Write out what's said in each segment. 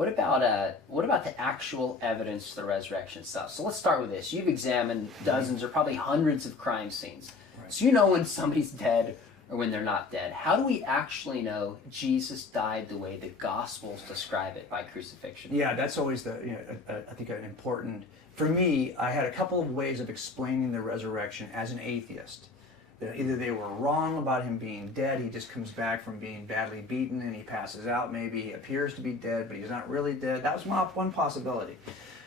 what about the actual evidence to the resurrection stuff? So let's start with this. You've examined dozens or probably hundreds of crime scenes. Right. So you know when somebody's dead or when they're not dead. How do we actually know Jesus died the way the Gospels describe it by crucifixion? Yeah, that's always I think an important, for me, I had a couple of ways of explaining the resurrection as an atheist. Either they were wrong about him being dead, he just comes back from being badly beaten and he passes out, maybe he appears to be dead, but he's not really dead. That was one possibility.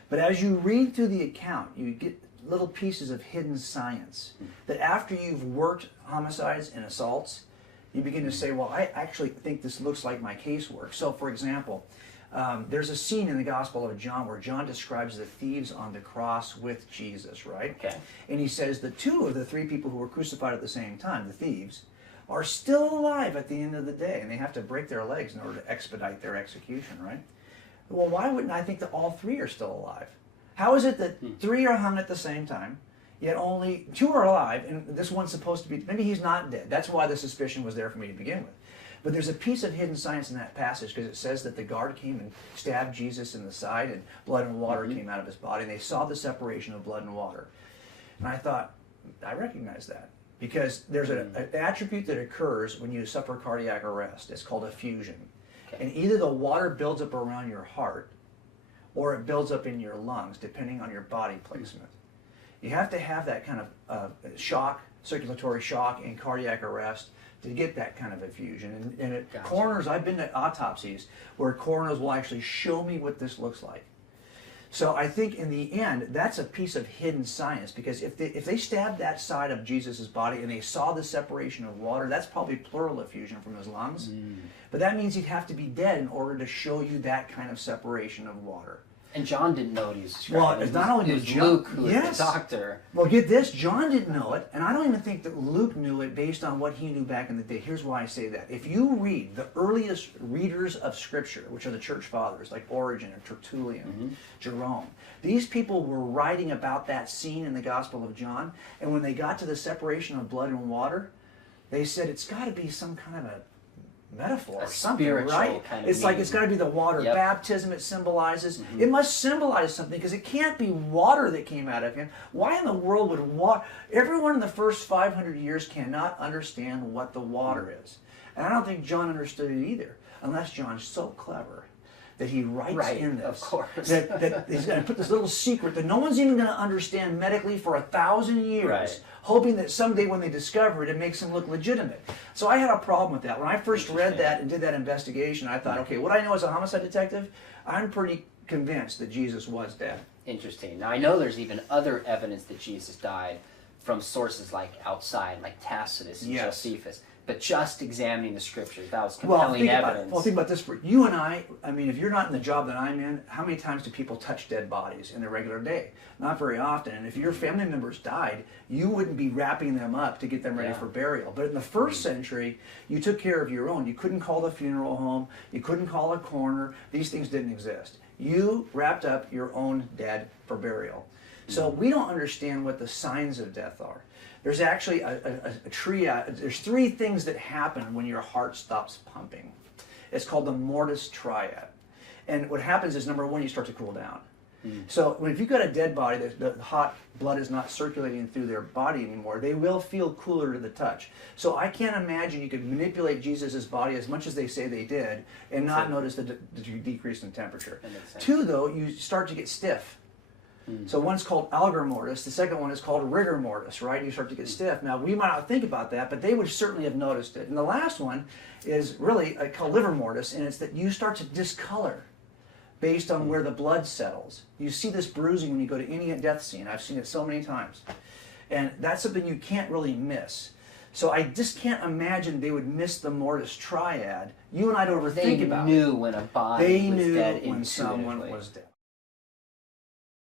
But as you read through the account, you get little pieces of hidden science that after you've worked homicides and assaults, you begin to say, well, I actually think this looks like my casework. So for example, there's a scene in the Gospel of John where John describes the thieves on the cross with Jesus, right? Okay. And he says the two of the three people who were crucified at the same time, the thieves, are still alive at the end of the day, and they have to break their legs in order to expedite their execution, right? Well, why wouldn't I think that all three are still alive? How is it that three are hung at the same time, yet only two are alive, and this one's supposed to be, maybe he's not dead. That's why the suspicion was there for me to begin with. But there's a piece of hidden science in that passage because it says that the guard came and stabbed Jesus in the side and blood and water came out of his body. And they saw the separation of blood and water. And I thought, I recognize that because there's an attribute that occurs when you suffer cardiac arrest. It's called effusion. Okay. And either the water builds up around your heart or it builds up in your lungs, depending on your body placement. You have to have that kind of shock, circulatory shock and cardiac arrest to get that kind of effusion. And at Gotcha. coroners, I've been to autopsies where coroners will actually show me what this looks like. So I think in the end, that's a piece of hidden science because if they stabbed that side of Jesus' body and they saw the separation of water, that's probably pleural effusion from his lungs. But that means he'd have to be dead in order to show you that kind of separation of water. And John didn't know what he was describing. Well, it's not only it was John, Luke who was the doctor. Well, get this, John didn't know it, and I don't even think that Luke knew it based on what he knew back in the day. Here's why I say that. If you read the earliest readers of Scripture, which are the church fathers, like Origen and Tertullian, Jerome, these people were writing about that scene in the Gospel of John, and when they got to the separation of blood and water, they said it's got to be some kind of a metaphor or something, right? Kind of it's like it's got to be the water baptism it symbolizes. It must symbolize something because it can't be water that came out of him. Why in the world would water? Everyone in the first 500 years cannot understand what the water is. And I don't think John understood it either, unless John's so clever that he writes in this. Of course. that he's going to put this little secret that no one's even going to understand medically for 1,000 years, hoping that someday when they discover it, it makes him look legitimate. So I had a problem with that. When I first read that and did that investigation, I thought, okay, what I know as a homicide detective, I'm pretty convinced that Jesus was dead. Interesting. Now I know there's even other evidence that Jesus died from sources like outside, like Tacitus and Josephus. But just examining the Scriptures, that was compelling evidence. Think about this. For you and I mean, if you're not in the job that I'm in, how many times do people touch dead bodies in their regular day? Not very often. And if your family members died, you wouldn't be wrapping them up to get them ready for burial. But in the first century, you took care of your own. You couldn't call the funeral home. You couldn't call a coroner. These things didn't exist. You wrapped up your own dead for burial. So we don't understand what the signs of death are. There's actually a triad. There's three things that happen when your heart stops pumping. It's called the mortis triad. And what happens is, number one, you start to cool down. So if you've got a dead body, the hot blood is not circulating through their body anymore, they will feel cooler to the touch. So I can't imagine you could manipulate Jesus' body as much as they say they did and not notice the decrease in temperature. Two, though, you start to get stiff. So one's called algor mortis, the second one is called rigor mortis, right? You start to get stiff. Now, we might not think about that, but they would certainly have noticed it. And the last one is really called liver mortis, and it's that you start to discolor based on where the blood settles. You see this bruising when you go to any death scene. I've seen it so many times. And that's something you can't really miss. So I just can't imagine they would miss the mortis triad. You and I don't ever think about it. They knew when a body was dead. They knew when someone was dead.